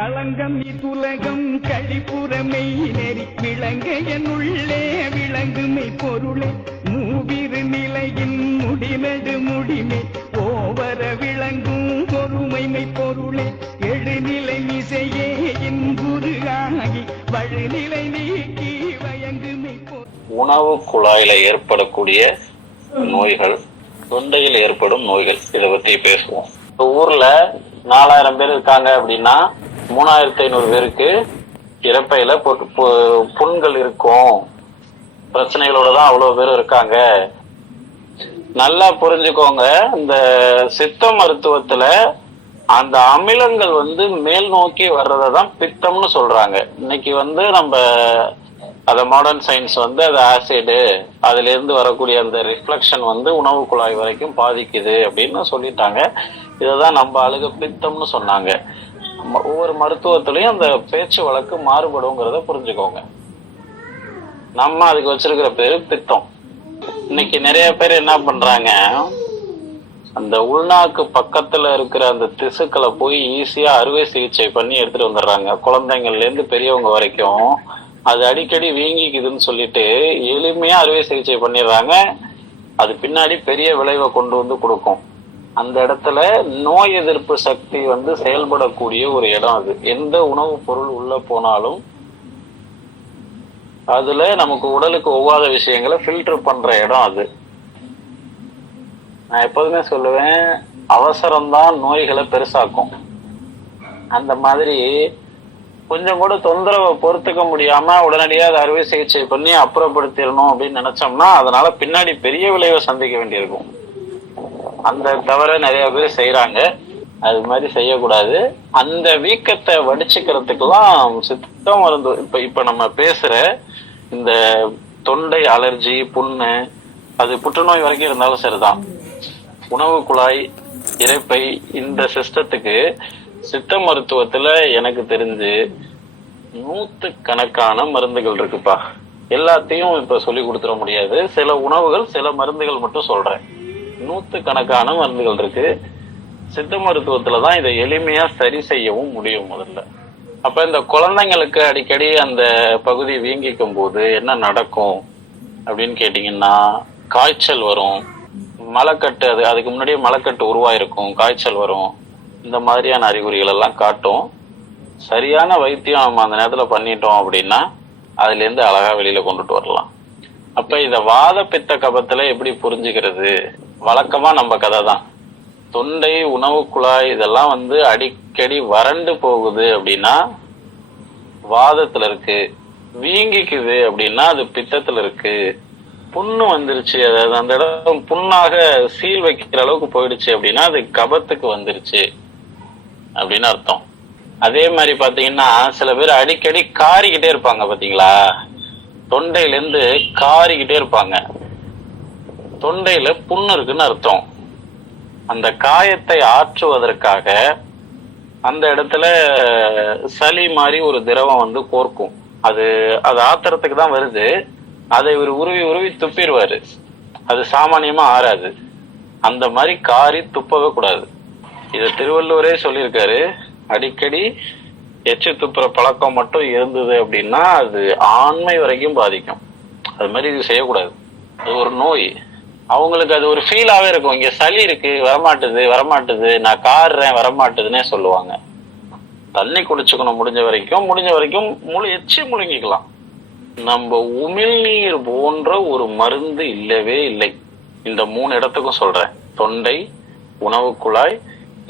களங்கம் இத்துலகம் கழிப்புறமை நெறி விளங்க என்னுள்ளே விளங்குமை பொருளே மூவிரு நிலையின் முடிநடு முடிமை ஓவர விளங்கும் பொறுமைமை பொருளே எழுநிலை இசையே என் குரு ஆகி வழுநிலை நீக்கி வயங்குமை பொருள். உணவு குழாயில ஏற்படக்கூடிய நோய்கள், தொண்டையில் ஏற்படும் நோய்கள், இதை பத்தி பேசுவோம். ஊர்ல 4000 பேர் இருக்காங்க அப்படின்னா 3500 பேருக்கு இறப்பையில புண்கள் இருக்கும், பிரச்சனைகளோட தான் அவ்வளவு பேர் இருக்காங்க. நல்லா புரிஞ்சுக்கோங்க. இந்த சித்த மருத்துவத்துல அந்த அமிலங்கள் மேல் நோக்கி வர்றதான் பித்தம்னு சொல்றாங்க. இன்னைக்கு நம்ம அத மாடர்ன் சயின்ஸ் அது ஆசிடு, அதுல இருந்து வரக்கூடிய அந்த ரிஃப்ளெக்ஷன் உணவு குழாய் வரைக்கும் பாதிக்குது அப்படின்னு சொல்லிட்டாங்க. இததான் நம்ம ஆளுக பித்தம்னு சொன்னாங்க. ஒவ்வொரு மருத்துவத்திலையும் அந்த பேச்சு வழக்கு மாறுபடுங்கிறத புரிஞ்சுக்கோங்க. நம்ம அதுக்கு வச்சிருக்கிற பேரு பித்தம். இன்னைக்கு நிறைய பேர் என்ன பண்றாங்க, அந்த உள்நாக்கு பக்கத்துல இருக்கிற அந்த திசுக்களை போய் ஈஸியா அறுவை சிகிச்சை பண்ணி எடுத்துட்டு வந்துடுறாங்க. குழந்தைங்கள்ல இருந்து பெரியவங்க வரைக்கும் அது அடிக்கடி வீங்கிக்குதுன்னு சொல்லிட்டு எளிமையா அறுவை சிகிச்சை பண்ணிடுறாங்க. அது பின்னாடி பெரிய விளைவை கொண்டு கொடுக்கும். அந்த இடத்துல நோய் எதிர்ப்பு சக்தி செயல்படக்கூடிய ஒரு இடம் அது. எந்த உணவுப் பொருள் உள்ள போனாலும் அதுல நமக்கு உடலுக்கு ஒவ்வாத விஷயங்களை ஃபில்டர் பண்ற இடம் அது. நான் எப்போதுமே சொல்லுவேன், அவசரம்தான் நோய்களை பெருசாக்கும். அந்த மாதிரி கொஞ்சம் கூட தொந்தரவை பொறுத்துக்க முடியாம உடனடியாக அதை அறுவை சிகிச்சை பண்ணி அப்புறப்படுத்திடணும் அப்படின்னு நினைச்சோம்னா அதனால பின்னாடி பெரிய விளைவை சந்திக்க வேண்டியிருக்கும். அந்த தவிர நிறைய பேர் செய்யறாங்க. அது மாதிரி செய்யக்கூடாது. அந்த வீக்கத்தை வடிச்சுக்கிறதுக்கெல்லாம் சித்த மருந்து, இப்ப நம்ம பேசுற இந்த தொண்டை அலர்ஜி, புண்ணு, அது புற்றுநோய் வரைக்கும் இருந்தாலும் சரிதான். உணவு குழாய், இரைப்பை, இந்த சிஸ்டத்துக்கு சித்த மருத்துவத்துல எனக்கு தெரிஞ்சு 100கணக்கான மருந்துகள் இருக்குப்பா. எல்லாத்தையும் இப்ப சொல்லி கொடுத்துட முடியாது. சில உணவுகள், சில மருந்துகள் மட்டும் சொல்றேன். 100கணக்கான மருந்துகள் இருக்கு. சித்த மருத்துவத்துலதான் இதை எளிமையா சரி செய்யவும் முடியும் முதல்ல. அப்ப இந்த குழந்தைங்களுக்கு அடிக்கடி அந்த பகுதி வீங்கிக்கும் போது என்ன நடக்கும் அப்படின்னு கேட்டீங்கன்னா, காய்ச்சல் வரும், மலைக்கட்டு, அதுக்கு முன்னாடியே மலைக்கட்டு உருவாயிருக்கும், காய்ச்சல் வரும். இந்த மாதிரியான அறிகுறிகள் எல்லாம் காட்டும். சரியான வைத்தியம் நம்ம அந்த நேரத்துல பண்ணிட்டோம் அப்படின்னா அதுல இருந்து அழகா வெளியில கொண்டுட்டு வரலாம். அப்ப இத வாத பித்த கபத்துல எப்படி புரிஞ்சுக்கிறது? வழக்கமா நம்ம கதை தான். தொண்டை, உணவு குழாய் இதெல்லாம் அடிக்கடி வறண்டு போகுது அப்படின்னா வாதத்துல இருக்கு. வீங்கிக்குது அப்படின்னா அது பித்தத்துல இருக்கு. புண்ணு வந்துருச்சு, அதாவது அந்த இடம் புண்ணாக சீல் வைக்கிற அளவுக்கு போயிடுச்சு அப்படின்னா அது கபத்துக்கு வந்துருச்சு அப்படின்னு அர்த்தம். அதே மாதிரி பாத்தீங்கன்னா சில பேர் அடிக்கடி காரிக்கிட்டே இருப்பாங்க பாத்தீங்களா, தொண்டையில இருந்து காரிக்கிட்டே இருப்பாங்க. தொண்டையில புண்ணு இருக்குன்னு அர்த்தம். அந்த காயத்தை ஆற்றுவதற்காக அந்த இடத்துல சளி மாதிரி ஒரு திரவம் கோர்க்கும். அது ஆத்துறதுக்கு தான் வருது. அதை இவர் உருவி உருவி துப்பிடுவாரு. அது சாமானியமா ஆறாது. அந்த மாதிரி காரி துப்பவே கூடாது. இதை திருவள்ளுவரே சொல்லியிருக்காரு. அடிக்கடி எச்சு துப்புற பழக்கம் மட்டும் இருந்தது அப்படின்னா அது ஆண்மை வரைக்கும் பாதிக்கும். அது மாதிரி இது செய்யக்கூடாது. அது ஒரு நோய். அவங்களுக்கு அது ஒரு ஃபீலாவே இருக்கும். இங்க சளி இருக்கு, வரமாட்டுது, நான் காடுறேன், வரமாட்டுதுன்னே சொல்லுவாங்க. தண்ணி குடிச்சுக்கணும். முடிஞ்ச வரைக்கும் எச்சி முழுங்கிக்கலாம். நம்ம உமிழ்நீர் போன்ற ஒரு மருந்து இல்லவே இல்லை. இந்த 3 இடத்துக்கும் சொல்றேன். தொண்டை, உணவு குழாய்,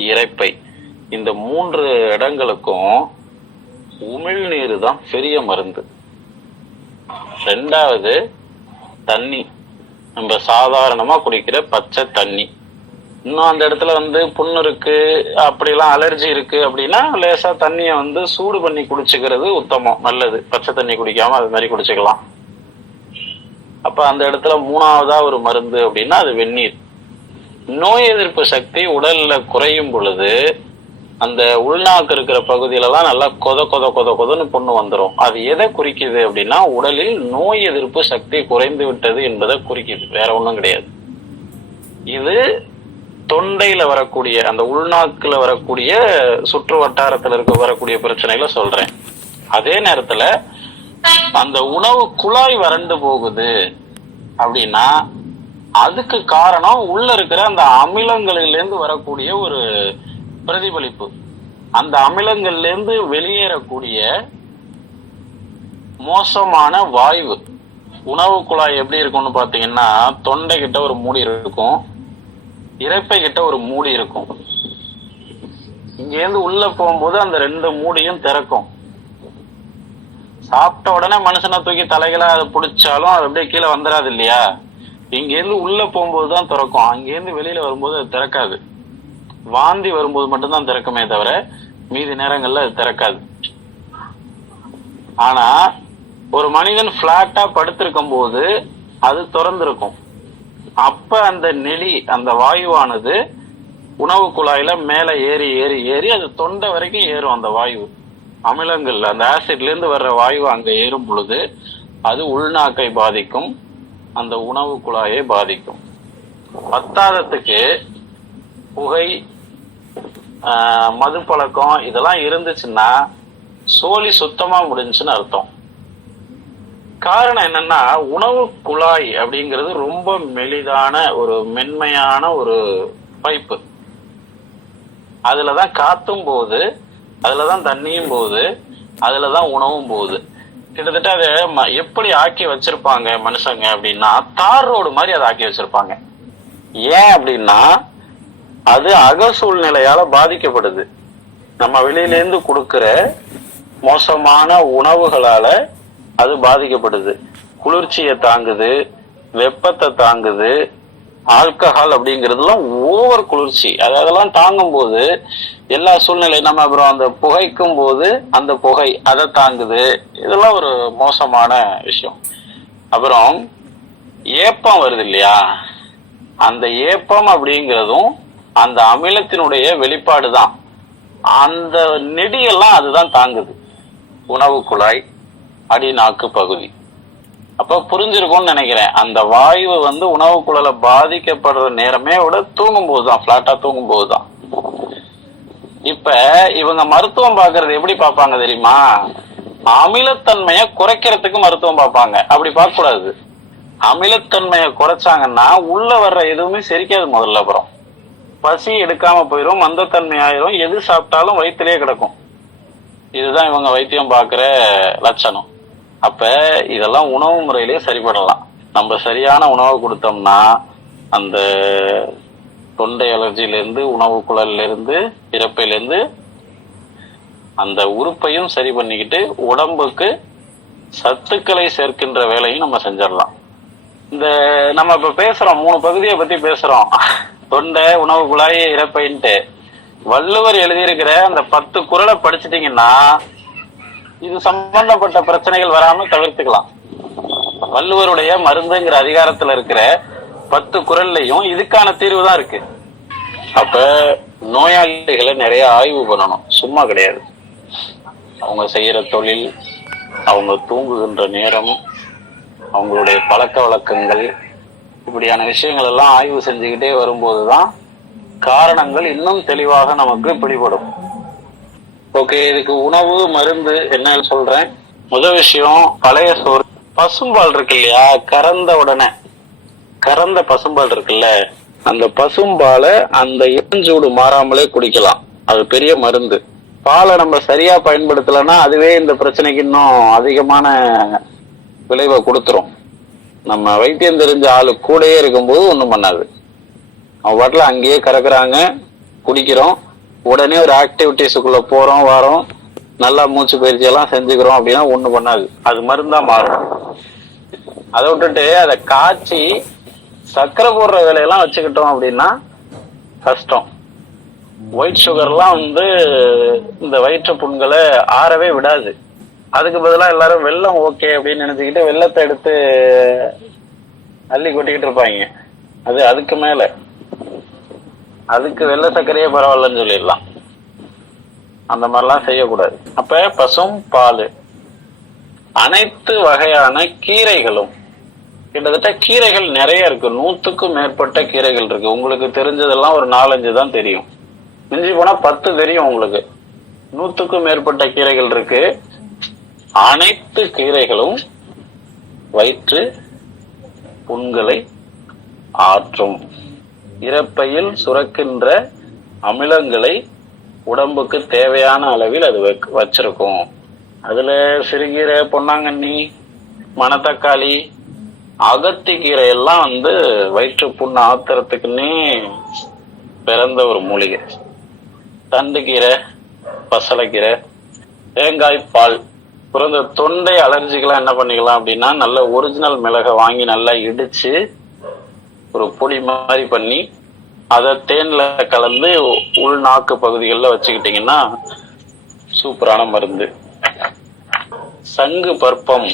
இரைப்பை, இந்த 3 இடங்களுக்கும் உமிழ்நீர் தான் பெரிய மருந்து. 2வது தண்ணி, நம்ம சாதாரணமா குடிக்கிற பச்சை தண்ணி. இன்னும் அந்த இடத்துல புண்ணு இருக்கு, அப்படிலாம் அலர்ஜி இருக்கு அப்படின்னா லேசா தண்ணிய சூடு பண்ணி குடிச்சுக்கிறது உத்தமம், நல்லது. பச்சை தண்ணி குடிக்காம அது மாதிரி குடிச்சுக்கலாம். அப்ப அந்த இடத்துல 3வதா ஒரு மருந்து அப்படின்னா அது வெந்நீர். நோய் எதிர்ப்பு சக்தி உடல்ல குறையும் பொழுது அந்த உள்நாக்கு இருக்கிற பகுதியிலலாம் நல்லா கொதன்னு புண்ணு வந்துடும். அது எதை குறிக்குது அப்படின்னா உடலில் நோய் எதிர்ப்பு சக்தி குறைந்து விட்டது என்பதை குறிக்குது, வேற ஒண்ணும் கிடையாது. இது தொண்டையில வரக்கூடிய அந்த உள்நாக்குல வரக்கூடிய சுற்று வட்டாரத்துல வரக்கூடிய பிரச்சனைகளை சொல்றேன். அதே நேரத்துல அந்த உணவு குழாய் வறண்டு போகுது அப்படின்னா அதுக்கு காரணம் உள்ள இருக்கிற அந்த அமிலங்களிலிருந்து வரக்கூடிய ஒரு பிரதிபலிப்பு. அந்த அமிலங்கள்ல இருந்து வெளியேறக்கூடிய மோசமான வாயு. உணவு குழாய் எப்படி இருக்கும்னு பாத்தீங்கன்னா, தொண்டை கிட்ட ஒரு மூடி இருக்கும், இரைப்பை கிட்ட ஒரு மூடி இருக்கும். இங்க இருந்து உள்ள போகும்போது அந்த 2 மூடியும் திறக்கும். சாப்பிட்ட உடனே மனுஷனை தூக்கி தலைகளை அதை பிடிச்சாலும் அது அப்படியே கீழே வந்துடாது இல்லையா? இங்க இருந்து உள்ள போகும்போதுதான் திறக்கும், அங்கிருந்து வெளியில வரும்போது அது திறக்காது. வாந்தி வரும்போது மட்டும்தான் திறக்குமே தவிர மீதி நேரங்கள்ல அது திறக்காது. ஆனா ஒரு மனிதன் பிளாட்டா படுத்திருக்கும் போது அது திறந்திருக்கும். அப்ப அந்த நெளி, அந்த வாயுவானது உணவு குழாயில மேல ஏறி ஏறி ஏறி அது தொண்டை வரைக்கும் ஏறும். அந்த வாயு அமிலங்கள், அந்த ஆசிட்ல இருந்து வர்ற வாயு அங்க ஏறும் பொழுது அது உள்நாக்கை பாதிக்கும், அந்த உணவு குழாயை பாதிக்கும். பத்தாதத்துக்கு புகை, மது பழக்கம் இதெல்லாம் இருந்துச்சுன்னா சோலி சுத்தமா முடிஞ்சுன்னு அர்த்தம். காரணம் என்னன்னா, உணவு குழாய் அப்படிங்கிறது ரொம்ப மெலிதான ஒரு மென்மையான ஒரு பைப்பு. அதுலதான் காத்தும் போகுது, அதுலதான் தண்ணியும் போகுது, அதுலதான் உணவும் போகுது. கிட்டத்தட்ட அதை எப்படி ஆக்கி வச்சிருப்பாங்க மனுஷங்க அப்படின்னா, தார் ரோடு மாதிரி அதை ஆக்கி வச்சிருப்பாங்க. ஏன் அப்படின்னா அது அக சூழ்நிலையால பாதிக்கப்படுது. நம்ம வெளியிலேருந்து கொடுக்கிற மோசமான உணவுகளால அது பாதிக்கப்படுது. குளிர்ச்சியை தாங்குது, வெப்பத்தை தாங்குது. ஆல்கஹால் அப்படிங்கிறதுலாம் ஓவர் குளிர்ச்சி, அதெல்லாம் தாங்கும் போது எல்லா சூழ்நிலை நம்ம அப்புறம் அந்த புகைக்கும் போது அந்த புகை அதை தாங்குது. இதெல்லாம் ஒரு மோசமான விஷயம். அப்புறம் ஏப்பம் வருது இல்லையா, அந்த ஏப்பம் அப்படிங்கிறதும் அந்த அமிலத்தினுடைய வெளிப்பாடு தான். அந்த நெடியெல்லாம் அதுதான் தாங்குது, உணவு குழாய், அடிநாக்கு பகுதி. அப்ப புரிஞ்சிருக்கும்னு நினைக்கிறேன். அந்த வாயு உணவு குழாயில பாதிக்கப்படுற நேரமே விட தூங்கும் போதுதான், பிளாட்டா தூங்கும் போதுதான். இப்ப இவங்க மருத்துவம் பாக்குறது எப்படி பார்ப்பாங்க தெரியுமா? அமிலத்தன்மையை குறைக்கிறதுக்கு மருத்துவம் பார்ப்பாங்க. அப்படி பார்க்க கூடாது. அமிலத்தன்மையை குறைச்சாங்கன்னா உள்ள வர்ற எதுவுமே செரிக்காது. முதல்ல அப்புறம் பசி எடுக்காம போயிடும், மந்தத்தன்மை ஆயிரும், எது சாப்பிட்டாலும் வயிற்றிலேயே கிடக்கும். இதுதான் இவங்க வைத்தியம் பார்க்கிற லட்சணம். அப்ப இதெல்லாம் உணவு முறையிலேயே சரிபடலாம். நம்ம சரியான உணவு கொடுத்தோம்னா அந்த தொண்டை அலர்ஜில இருந்து, உணவு குழல்ல இருந்து, இறப்பையில இருந்து அந்த உறுப்பையும் சரி பண்ணிக்கிட்டு உடம்புக்கு சத்துக்களை சேர்க்கின்ற வேலையும் நம்ம செஞ்சிடலாம். இந்த நம்ம இப்ப பேசுறோம், 3 பகுதியை பத்தி பேசுறோம், தொண்டை, உணவு குழாய், இறப்பைன்ட்டு. வள்ளுவர் எழுதியிருக்கிற அந்த 10 குறளை படிச்சுட்டீங்கன்னா இது சம்பந்தப்பட்ட பிரச்சனைகள் வராம தவிர்த்துக்கலாம். வள்ளுவருடைய மருந்துங்கிற அதிகாரத்துல இருக்கிற 10 குறள்லையும் இதுக்கான தீர்வு தான் இருக்கு. அப்ப நோயாளிகளை நிறைய ஆய்வு பண்ணணும், சும்மா கிடையாது. அவங்க செய்யற தொழில், அவங்க தூங்குகின்ற நேரம், அவங்களுடைய பழக்க வழக்கங்கள், இப்படியான விஷயங்கள் எல்லாம் ஆய்வு செஞ்சுக்கிட்டே வரும்போதுதான் காரணங்கள் இன்னும் தெளிவாக நமக்கு பிடிபடும். ஓகே, இதுக்கு உணவு மருந்து என்னன்னு சொல்றேன். முதல் விஷயம், பழைய சோறு. பசும்பால் இருக்கு இல்லையா, கறந்த பசும்பால் இருக்குல்ல, அந்த பசும்பாலை அந்த இளஞ்சூடு மாறாமலே குடிக்கலாம். அது பெரிய மருந்து. பாலை நம்ம சரியா பயன்படுத்தலைன்னா அதுவே இந்த பிரச்சனைக்கு இன்னும் அதிகமான விளைவை கொடுத்துரும். நம்ம வைத்தியம் தெரிஞ்ச ஆளு கூடயே இருக்கும்போது ஒண்ணும் பண்ணாது. அவன் பாட்டில் அங்கேயே கறக்குறாங்க, குடிக்கிறோம், உடனே ஒரு ஆக்டிவிட்டிஸுக்குள்ள போறோம், வரோம், நல்லா மூச்சு பயிற்சி எல்லாம் செஞ்சுக்கிறோம் அப்படின்னா ஒண்ணும் பண்ணாது. அது மருந்தா மாறும். அதை விட்டுட்டு அதை காய்ச்சி சர்க்கரை போடுற வேலையெல்லாம் வச்சுக்கிட்டோம் அப்படின்னா கஷ்டம். ஒயிட் சுகர்லாம் இந்த வயிற்று புண்களை ஆறவே விடாது. அதுக்கு பதிலாக எல்லாரும் வெல்லம் ஓகே அப்படின்னு நினைச்சுக்கிட்டு வெல்லத்தை எடுத்து அள்ளி கொட்டிக்கிட்டு இருப்பாங்க. அதுக்கு மேல அதுக்கு வெள்ளை சர்க்கரையே பரவாயில்லன்னு சொல்லிடலாம். அந்த மாதிரிலாம் செய்யக்கூடாது. அப்ப பசும் பால், அனைத்து வகையான கீரைகளும் கிட்டத்தட்ட கீரைகள் நிறைய இருக்கு, 100க்கும் மேற்பட்ட கீரைகள் இருக்கு. உங்களுக்கு தெரிஞ்சதெல்லாம் ஒரு 4-5 தான் தெரியும், மிஞ்சி போனா 10 தெரியும் உங்களுக்கு. 100க்கும் மேற்பட்ட கீரைகள் இருக்கு. அனைத்து கீரைகளும் வயிற்று புண்களை ஆற்றும், இரைப்பையில் சுரக்கின்ற அமிலங்களை உடம்புக்கு தேவையான அளவில் அது வச்சிருக்கும். அதுல சிறுகீரை, பொன்னாங்கண்ணி, மணத்தக்காளி, அகத்திக்கீரை எல்லாம் வயிற்று புண்ணு ஆத்துறதுக்குன்னே பிறந்த ஒரு மூலிகை. தண்டுக்கீரை, பசலைக்கீரை, தேங்காய் பால். அப்புறம் இந்த தொண்டை அலர்ஜிக்கெல்லாம் என்ன பண்ணிக்கலாம் அப்படின்னா, நல்ல ஒரிஜினல் மிளகை வாங்கி நல்லா இடிச்சு ஒரு பொடி மாதிரி பண்ணி அதை தேன்ல கலந்து உள்நாக்கு பகுதிகளில் வச்சுக்கிட்டீங்கன்னா சூப்பரான மருந்து. சங்கு பற்பம்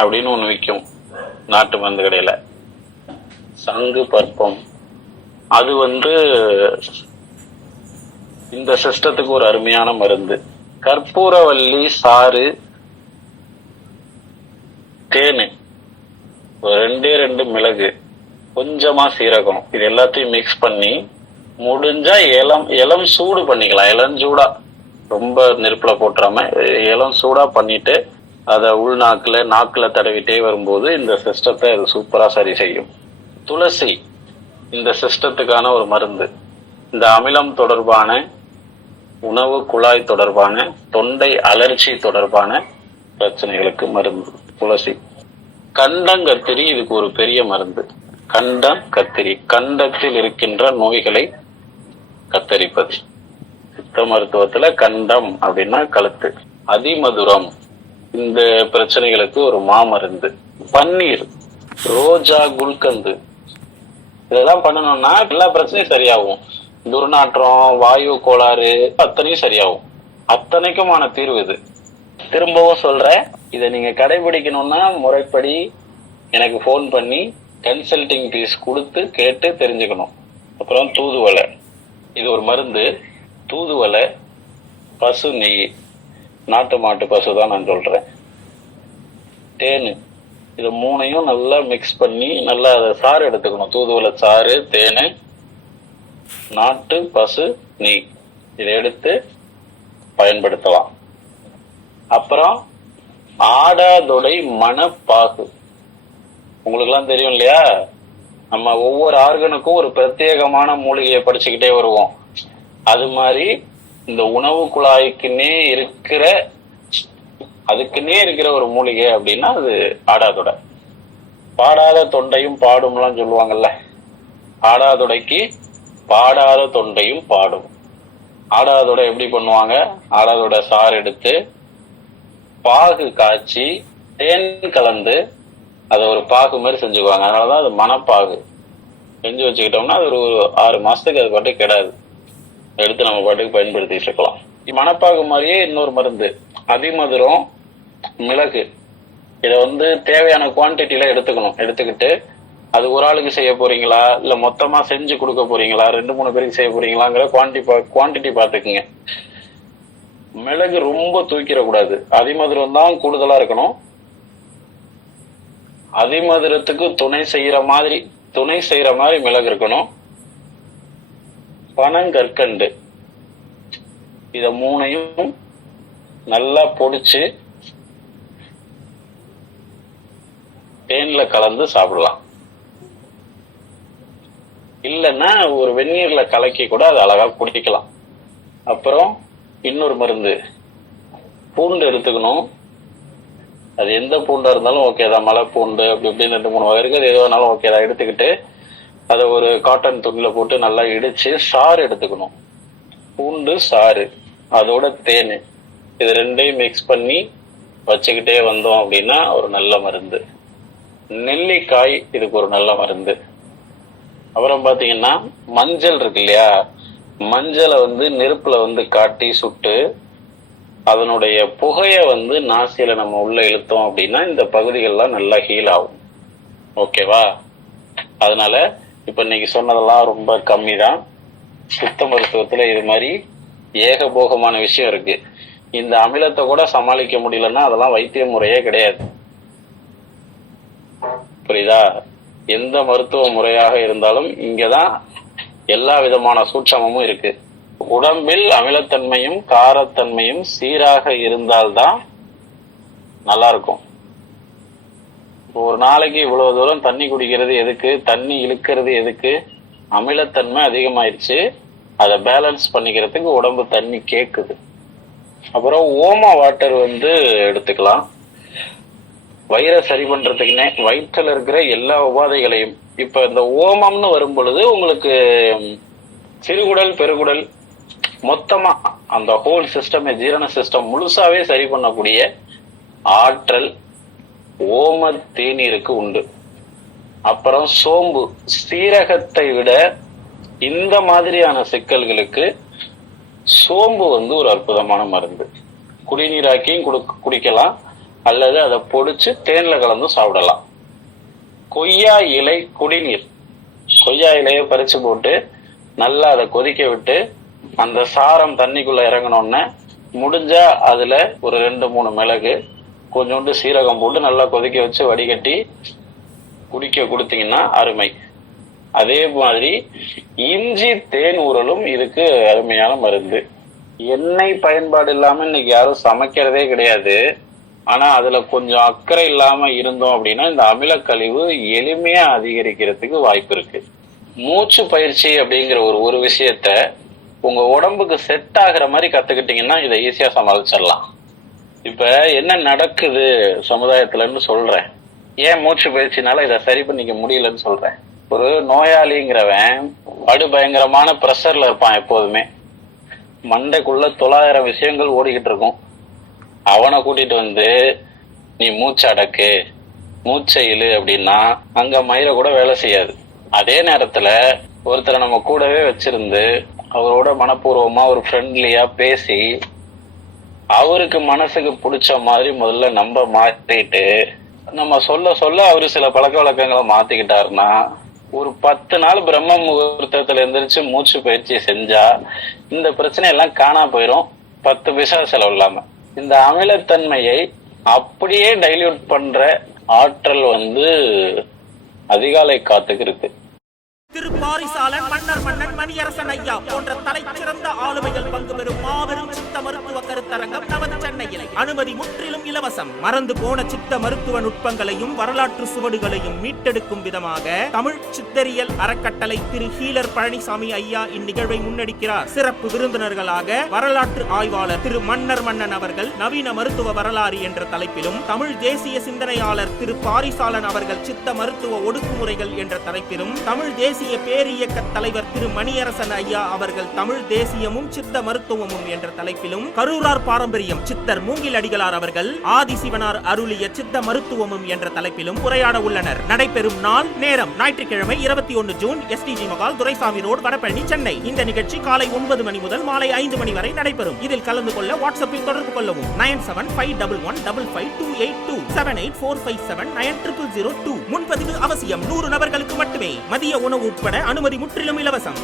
அப்படின்னு ஒண்ணு விற்கும் நாட்டு மருந்து கடையில. சங்கு பற்பம் அது இந்த சிஸ்டத்துக்கு ஒரு அருமையான மருந்து. கற்பூரவல்லி சாறு, தேனு, ஒரு 2 மிளகு, கொஞ்சமா சீரகம், இது எல்லாத்தையும் மிக்ஸ் பண்ணி முடிஞ்சா இளம் சூடு பண்ணிக்கலாம். இளஞ்சூடா, ரொம்ப நெருப்புல போட்டுறாம இளம் சூடா பண்ணிட்டு அதை நாக்குல தடவிட்டே வரும்போது இந்த சிஸ்டத்தை அது சூப்பரா சரி செய்யும். துளசி இந்த சிஸ்டத்துக்கான ஒரு மருந்து. இந்த அமிலம் தொடர்பான, உணவு குழாய் தொடர்பான, தொண்டை அலர்ச்சி தொடர்பான பிரச்சனைகளுக்கு மருந்து துளசி. கண்டங்கத்திரி இதுக்கு ஒரு பெரிய மருந்து. கண்டங்கத்திரி கண்டத்தில் இருக்கின்ற நோய்களை கத்தரிப்பது. சித்த மருத்துவத்துல கண்டம் அப்படின்னா கழுத்து. அதிமதுரம் இந்த பிரச்சனைகளுக்கு ஒரு மாமருந்து. பன்னீர், ரோஜா, குல்கந்து இதெல்லாம் பண்ணணும்னா எல்லா பிரச்சனையும் சரியாகும். துர்நாற்றம், வாயு கோளாறு அத்தனையும் சரியாகும். அத்தனைக்குமான தீர்வு இது. திரும்பவும் சொல்றேன், இதை நீங்க கடைபிடிக்கணும்னா முறைப்படி எனக்கு போன் பண்ணி கன்சல்டிங் ஃபீஸ் கொடுத்து கேட்டு தெரிஞ்சுக்கணும். அப்புறம் தூதுவளை, இது ஒரு மருந்து. தூதுவளை, பசு நெய், நாட்டு மாட்டு பசு தான் நான் சொல்றேன். தேனு, இது 3ஐயும் நல்லா மிக்ஸ் பண்ணி நல்லா சாறு எடுத்துக்கணும். தூதுவளை சாறு, தேனு, நாட்டு பசு நெய், இதை எடுத்து பயன்படுத்தலாம். அப்புறம் ஆடாதொடை மணப்பாகு, உங்களுக்கு எல்லாம் தெரியும் இல்லையா, நம்ம ஒவ்வொரு ஆர்கனுக்கும் ஒரு பிரத்யேகமான மூலிகையை படிச்சுக்கிட்டே வருவோம். அது மாதிரி இந்த உணவு குழாய்க்குன்னே இருக்கிற ஒரு மூலிகை அப்படின்னா அது ஆடாதொடை. பாடாத தொண்டையும் பாடும்லாம் சொல்லுவாங்கல்ல, ஆடாதொடைக்கு பாடாத தொண்டையும் பாடும். ஆடாதொடை எப்படி பண்ணுவாங்க, ஆடாதொடை சாறு எடுத்து பாகு காய்ச்சி தேன் கலந்து அதை ஒரு பாகு மாதிரி செஞ்சுக்குவாங்க. அதனாலதான் அது மணப்பாகு. செஞ்சு வச்சுக்கிட்டோம்னா அது ஒரு 6 மாசத்துக்கு அது பாட்டுக்கு கெடாது, எடுத்து நம்ம பாட்டுக்கு பயன்படுத்திட்டு இருக்கலாம். மணப்பாகு மாதிரியே இன்னொரு மருந்து அதிமதுரம், மிளகு. இதை தேவையான குவான்டிட்டியில எடுத்துக்கணும். எடுத்துக்கிட்டு அது ஒரு ஆளுக்கு செய்ய போறீங்களா இல்ல மொத்தமா செஞ்சு கொடுக்க போறீங்களா, 2-3 பேருக்கு செய்ய போறீங்களாங்கிற குவான்டிட்டி பார்த்துக்குங்க. மிளகு ரொம்ப தூக்கிடக்கூடாது, அதிமதுரம் தான் கூடுதலா இருக்கணும். அதிமதுரத்துக்கு துணை செய்யற மாதிரி மிளகு இருக்கணும். பனங்கற்கண்டு, இத 3ஐயும் நல்லா பொடிச்சு தேன்ல கலந்து சாப்பிடலாம். இல்லைன்னா ஒரு வெந்நீர்ல கலக்கி கூட அது அழகா குடிக்கலாம். அப்புறம் இன்னொரு மருந்து, பூண்டு எடுத்துக்கணும். அது எந்த பூண்டா இருந்தாலும் ஓகே தான், மலை பூண்டு அப்படி இப்படின்னு 2-3 வகை இருக்கு, அது எது வேணாலும் ஓகே தான். எடுத்துக்கிட்டு அதை ஒரு காட்டன் துணியில போட்டு நல்லா இடிச்சு சாறு எடுத்துக்கணும். பூண்டு சாறு அதோட தேனு, இது 2ஐயும் மிக்ஸ் பண்ணி வச்சுக்கிட்டே வந்தோம் அப்படின்னா ஒரு நல்ல மருந்து. நெல்லிக்காய் இதுக்கு ஒரு நல்ல மருந்து. அப்புறம் பாத்தீங்கன்னா மஞ்சள் இருக்கு இல்லையா, மஞ்சளை நெருப்புல காட்டி சுட்டு அதனுடைய புகைய நாசியில நம்ம உள்ள இழுத்தோம் அப்படின்னா இந்த பகுதிகள்லாம் நல்லா ஹீல் ஆகும். ஓகேவா? அதனால இப்ப இன்னைக்கு சொன்னதெல்லாம் ரொம்ப கம்மி தான். சித்த மருத்துவத்துல இது மாதிரி ஏகபோகமான விஷயம் இருக்கு. இந்த அமிலத்தை கூட சமாளிக்க முடியலன்னா அதெல்லாம் வைத்திய முறையே கிடையாது. புரியுதா? எந்த மருத்துவ முறையாக இருந்தாலும் இங்கதான் எல்லா விதமான சூட்சமும் இருக்கு. உடம்பில் அமிலத்தன்மையும் காரத்தன்மையும் சீராக இருந்தால்தான் நல்லா இருக்கும். ஒரு நாளைக்கு இவ்வளவு தூரம் தண்ணி குடிக்கிறது எதுக்கு? தண்ணி இழுக்கிறது எதுக்கு? அமிலத்தன்மை அதிகமாயிருச்சு, அதை பேலன்ஸ் பண்ணிக்கிறதுக்கு உடம்பு தண்ணி கேக்குது. அப்புறம் ஓமா வாட்டர் எடுத்துக்கலாம். வயிறை சரி பண்றதுக்குன்னே வயிற்றுல இருக்கிற எல்லா உபாதைகளையும், இப்ப இந்த ஓமம்னு வரும் பொழுது உங்களுக்கு சிறுகுடல் பெருகுடல் மொத்தமா அந்த ஹோல் சிஸ்டம், ஜீரண சிஸ்டம் முழுசாவே சரி பண்ணக்கூடிய ஆற்றல் ஓம தேநீருக்கு உண்டு. அப்புறம் சோம்பு, சீரகத்தை விட இந்த மாதிரியான சிக்கல்களுக்கு சோம்பு ஒரு அற்புதமான மருந்து. குடிநீராக்கியும் குடிக்கலாம், அல்லது அதை பொடிச்சு தேன்ல கலந்து சாப்பிடலாம். கொய்யா இலை குடிநீர், கொய்யா இலையை பறிச்சு போட்டு நல்லா அதை கொதிக்க விட்டு அந்த சாரம் தண்ணிக்குள்ள இறங்கணும்னு முடிஞ்சா அதுல ஒரு 2-3 மிளகு கொஞ்சோண்டு சீரகம் போட்டு நல்லா கொதிக்க வச்சு வடிகட்டி குடிக்க கொடுத்தீங்கன்னா அருமை. அதே மாதிரி இஞ்சி தேன் ஊறலும் இதுக்கு அருமையான மருந்து. எண்ணெய் பயன்பாடு இல்லாம இன்னைக்கு யாரும் சமைக்கிறதே கிடையாது. ஆனா அதுல கொஞ்சம் அக்கறை இல்லாம இருந்தோம் அப்படின்னா இந்த அமிலக்கழிவு எளிமையா அதிகரிக்கிறதுக்கு வாய்ப்பு இருக்கு. மூச்சு பயிற்சி அப்படிங்கிற ஒரு விஷயத்த உங்க உடம்புக்கு செட் ஆகுற மாதிரி கத்துக்கிட்டீங்கன்னா இதை ஈஸியா சமாளிச்சிடலாம். இப்ப என்ன நடக்குது சமுதாயத்துலன்னு சொல்றேன். ஏன் மூச்சு பயிற்சினால இதை சரி பண்ணிக்க முடியலன்னு சொல்றேன். ஒரு நோயாளிங்கிறவன் பயங்கரமான பிரஷர்ல இருப்பான். எப்போதுமே மண்டைக்குள்ள 900 விஷயங்கள் ஓடிக்கிட்டு இருக்கும். அவனை கூட்டிட்டு நீ மூச்சு அடக்கு, மூச்சை இழு அப்படின்னா அங்க மயிரை கூட வேலை செய்யாது. அதே நேரத்துல ஒருத்தரை நம்ம கூடவே வச்சிருந்து அவரோட மனப்பூர்வமா ஒரு ஃப்ரெண்ட்லியா பேசி அவருக்கு மனசுக்கு பிடிச்ச மாதிரி முதல்ல நம்ம மாற்றிட்டு நம்ம சொல்ல சொல்ல அவரு சில பழக்க வழக்கங்களை மாத்திக்கிட்டாருன்னா ஒரு 10 நாள் பிரம்ம முகூர்த்தத்துல எந்திரிச்சு மூச்சு பயிற்சி செஞ்சா இந்த பிரச்சனை எல்லாம் காணா போயிரும். 10 பைசா செலவு இல்லாம. இந்த அமிலத்தன்மையை அப்படியே டைல்யூட் பண்ற ஆற்றல் அதிகாலை காத்துக்கு இருக்கு. திரு பாரிசாலன், மன்னர் மன்னன் மணியரசன் ஐயா போன்ற தலைச்சிறந்த ஆளுமைகள் பங்கு பெறும் மாபெரும் சித்த மருத்துவ கருத்தரங்கம் நமது சென்னையில். அனுமதி முற்றிலும் இலவசம். மறந்து போன சித்த மருத்துவ நுட்பங்களையும் வரலாற்று சுவடுகளையும் மீட்டெடுக்கும் விதமாக தமிழ் சித்தரியல் அறக்கட்டளை திரு ஹீலர் பழனிசாமி ஐயா இந்நிகழ்வை முன்னெடுக்கிறார். சிறப்பு விருந்தினர்களாக வரலாற்று ஆய்வாளர் திரு மன்னர் மன்னன் அவர்கள் நவீன மருத்துவ வரலாறு என்ற தலைப்பிலும், தமிழ் தேசிய சிந்தனையாளர் திரு பாரிசாலன் அவர்கள் சித்த மருத்துவ ஒடுக்குமுறைகள் என்ற தலைப்பிலும், தமிழ் தேசிய பேரியக்க தலைவர் திரு மணியரசன் ஐயா அவர்கள் தமிழ் தேசியமும் சித்த மருத்துவமும் என்ற தலைப்பிலும், கரூரார் பாரம்பரியம் சித்தர் மூங்கில் அடிகளார் அவர்கள் ஆதிசிவனார் அருளிய சித்த மருத்துவமும் என்ற தலைப்பிலும் உரையாட உள்ளனர். நடைபெறும் நாள் நேரம் ஞாயிற்றுக்கிழமை 21 June, STG Mahal, Duraisamy road, Vadapalani, Chennai. இந்த நிகழ்ச்சி காலை 9 மணி முதல் மாலை 5 மணி வரை நடைபெறும். இதில் கலந்து கொள்ள வாட்ஸ்அப்பில் தொடர்பு கொள்ளவும். 9751155282 7845790002. முன்பதிவு அவசியம். 100 நபர்களுக்கு மட்டுமே. மதிய உணவு உட்பட அனுமதி முற்றிலும் இலவசம்.